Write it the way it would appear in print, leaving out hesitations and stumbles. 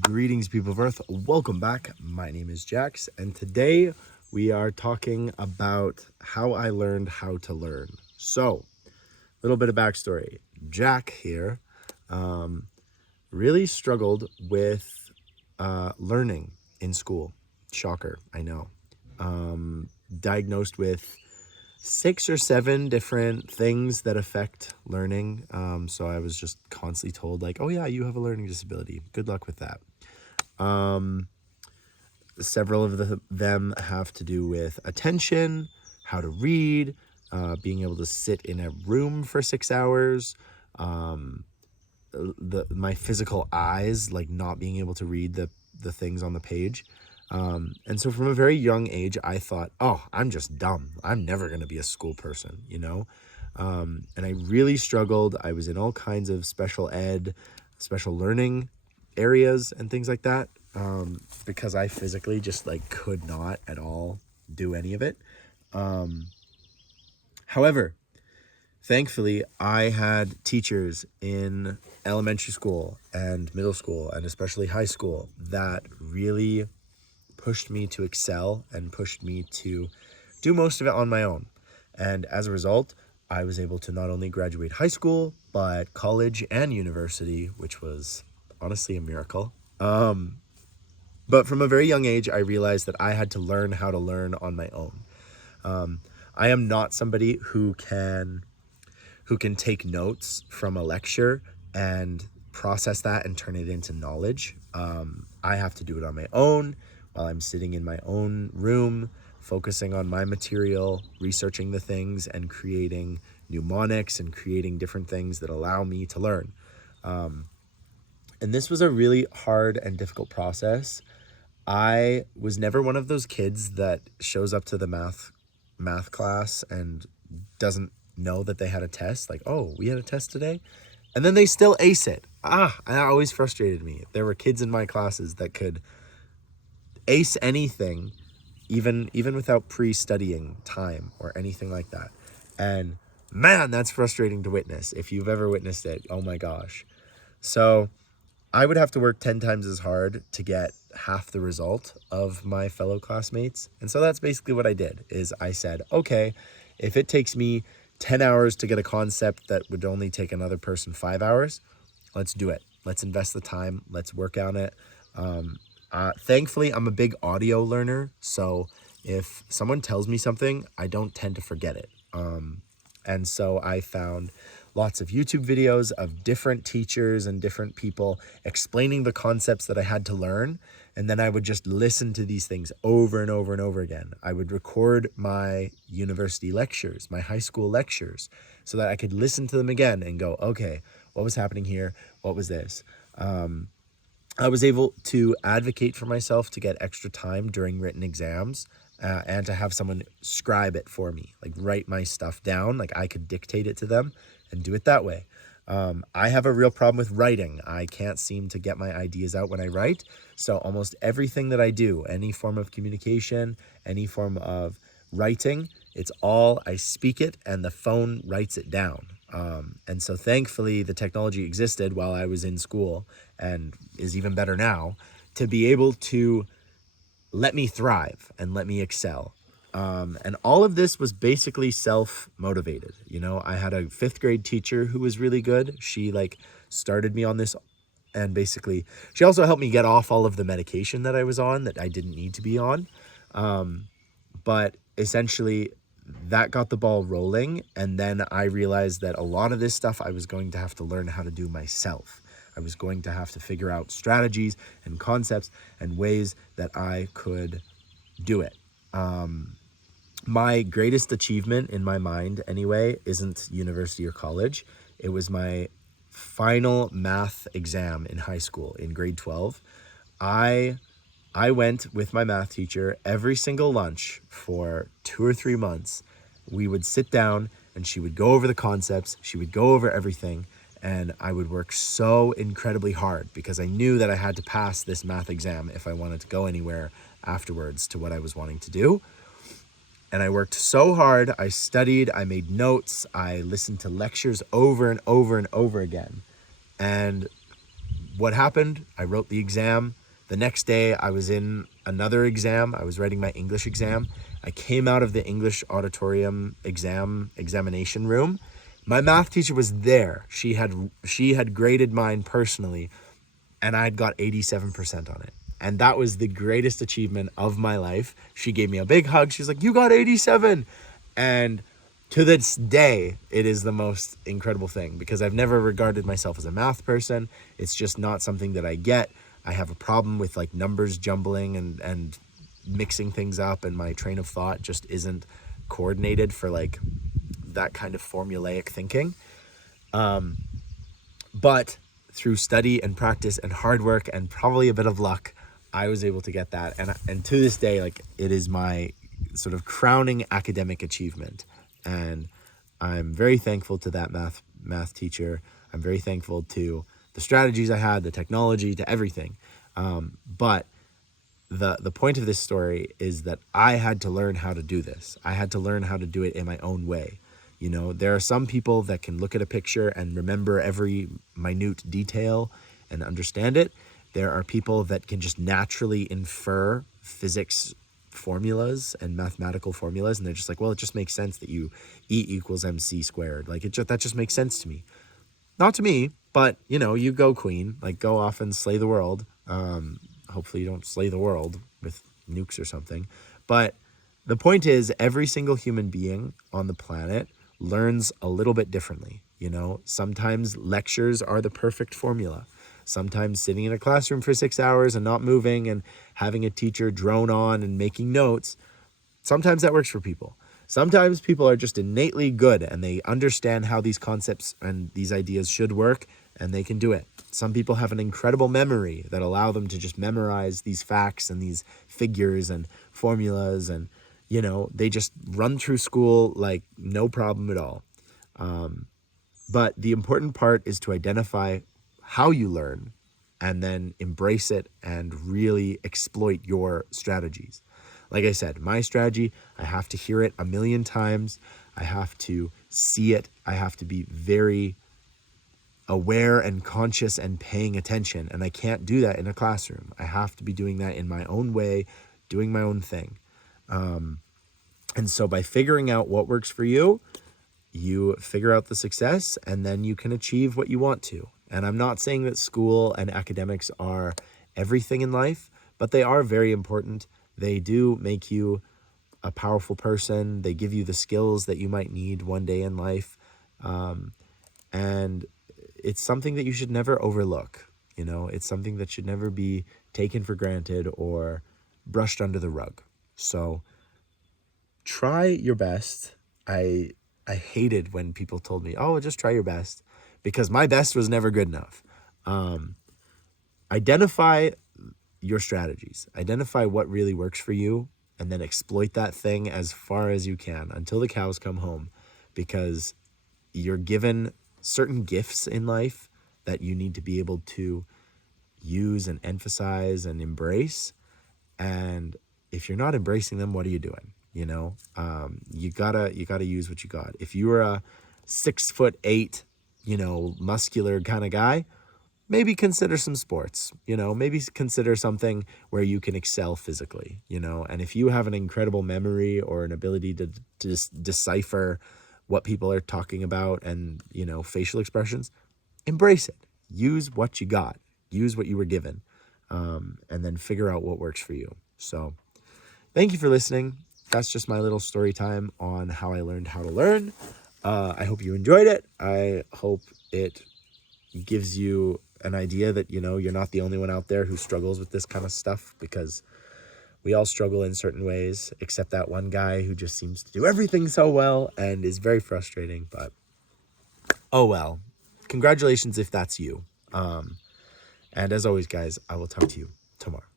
Greetings, people of Earth. Welcome back. My name is Jax, and today we are talking about how I learned how to learn. So, a little bit of backstory. Jack here really struggled with learning in school. Shocker, I know. Diagnosed with 6 or 7 different things that affect learning. So I was just constantly told, like, oh yeah, you have a learning disability. Good luck with that. Several of them have to do with attention, how to read, being able to sit in a room for 6 hours, my physical eyes, like not being able to read the things on the page. And so from a very young age, I thought, oh, I'm just dumb. I'm never going to be a school person, you know? And I really struggled. I was in all kinds of special ed, special learning areas and things like that, because I physically just like could not at all do any of it. However, thankfully, I had teachers in elementary school and middle school and especially high school that really pushed me to excel and pushed me to do most of it on my own. And as a result, I was able to not only graduate high school, but college and university, which was honestly a miracle. But from a very young age, I realized that I had to learn how to learn on my own. I am not somebody who can take notes from a lecture and process that and turn it into knowledge. I have to do it on my own while I'm sitting in my own room, focusing on my material, researching the things and creating mnemonics and creating different things that allow me to learn. And this was a really hard and difficult process. I was never one of those kids that shows up to the math class and doesn't know that they had a test. Like, oh, we had a test today? And then they still ace it. That always frustrated me. There were kids in my classes that could ace anything, even without pre-studying time or anything like that. And man, that's frustrating to witness. If you've ever witnessed it, oh my gosh. So I would have to work 10 times as hard to get half the result of my fellow classmates. And so that's basically what I did, is I said, okay, if it takes me 10 hours to get a concept that would only take another person 5 hours, let's do it. Let's invest the time. Let's work on it. Thankfully, I'm a big audio learner. So if someone tells me something, I don't tend to forget it. And so I found lots of YouTube videos of different teachers and different people explaining the concepts that I had to learn. And then I would just listen to these things over and over and over again. I would record my university lectures, my high school lectures, so that I could listen to them again and go, okay, what was happening here? What was this? I was able to advocate for myself to get extra time during written exams, and to have someone scribe it for me, like write my stuff down. Like I could dictate it to them and do it that way. I have a real problem with writing. I can't seem to get my ideas out when I write. So almost everything that I do, any form of communication, any form of writing, it's all I speak it and the phone writes it down. And so thankfully the technology existed while I was in school and is even better now to be able to let me thrive and let me excel. And all of this was basically self-motivated. You know, I had a 5th grade teacher who was really good. She like started me on this, and basically she also helped me get off all of the medication that I was on that I didn't need to be on. But essentially that got the ball rolling. And then I realized that a lot of this stuff I was going to have to learn how to do myself. I was going to have to figure out strategies and concepts and ways that I could do it. My greatest achievement in my mind anyway isn't university or college. It was my final math exam in high school in grade 12. I went with my math teacher every single lunch for 2 or 3 months. We would sit down and she would go over the concepts. She would go over everything. And I would work so incredibly hard because I knew that I had to pass this math exam if I wanted to go anywhere afterwards to what I was wanting to do. And I worked so hard. I studied, I made notes, I listened to lectures over and over and over again. And what happened? I wrote the exam. The next day I was in another exam. I was writing my English exam. I came out of the English auditorium examination room. My math teacher was there. She had graded mine personally, and I'd got 87% on it. And that was the greatest achievement of my life. She gave me a big hug. She's like, "You got 87." And to this day, it is the most incredible thing, because I've never regarded myself as a math person. It's just not something that I get. I have a problem with like numbers jumbling and mixing things up, and my train of thought just isn't coordinated for like that kind of formulaic thinking. But through study and practice and hard work and probably a bit of luck, I was able to get that. And to this day, like, it is my sort of crowning academic achievement. And I'm very thankful to that math teacher. I'm very thankful to the strategies I had, the technology, to everything. But the point of this story is that I had to learn how to do this. I had to learn how to do it in my own way. You know, there are some people that can look at a picture and remember every minute detail and understand it. There are people that can just naturally infer physics formulas and mathematical formulas, and they're just like, well, it just makes sense that E equals mc squared. Like, that just makes sense to me. Not to me, but, you know, you go, queen. Like, go off and slay the world. Hopefully you don't slay the world with nukes or something. But the point is, every single human being on the planet learns a little bit differently. You know, sometimes lectures are the perfect formula. Sometimes sitting in a classroom for 6 hours and not moving and having a teacher drone on and making notes, sometimes that works for people. Sometimes people are just innately good and they understand how these concepts and these ideas should work, and they can do it. Some people have an incredible memory that allow them to just memorize these facts and these figures and formulas, and, you know, they just run through school like no problem at all. But the important part is to identify how you learn and then embrace it and really exploit your strategies. Like I said, my strategy, I have to hear it a million times. I have to see it. I have to be very aware and conscious and paying attention. And I can't do that in a classroom. I have to be doing that in my own way, doing my own thing. And so by figuring out what works for you, you figure out the success, and then you can achieve what you want to. And I'm not saying that school and academics are everything in life, but they are very important. They do make you a powerful person. They give you the skills that you might need one day in life. And it's something that you should never overlook. You know, it's something that should never be taken for granted or brushed under the rug. So try your best. I hated when people told me, "Oh, just try your best," because my best was never good enough. Identify your strategies. Identify what really works for you, and then exploit that thing as far as you can until the cows come home, because you're given certain gifts in life that you need to be able to use and emphasize and embrace. And if you're not embracing them, what are you doing? You know, you gotta use what you got. If you were a 6'8", you know, muscular kind of guy, maybe consider some sports, you know, maybe consider something where you can excel physically, you know. And if you have an incredible memory or an ability to just decipher what people are talking about and, you know, facial expressions, embrace it. Use what you got. Use what you were given, and then figure out what works for you. So thank you for listening. That's just my little story time on how I learned how to learn. I hope you enjoyed it. I hope it gives you an idea that, you know, you're not the only one out there who struggles with this kind of stuff, because we all struggle in certain ways, except that one guy who just seems to do everything so well and is very frustrating. But oh well, congratulations if that's you. And as always, guys, I will talk to you tomorrow.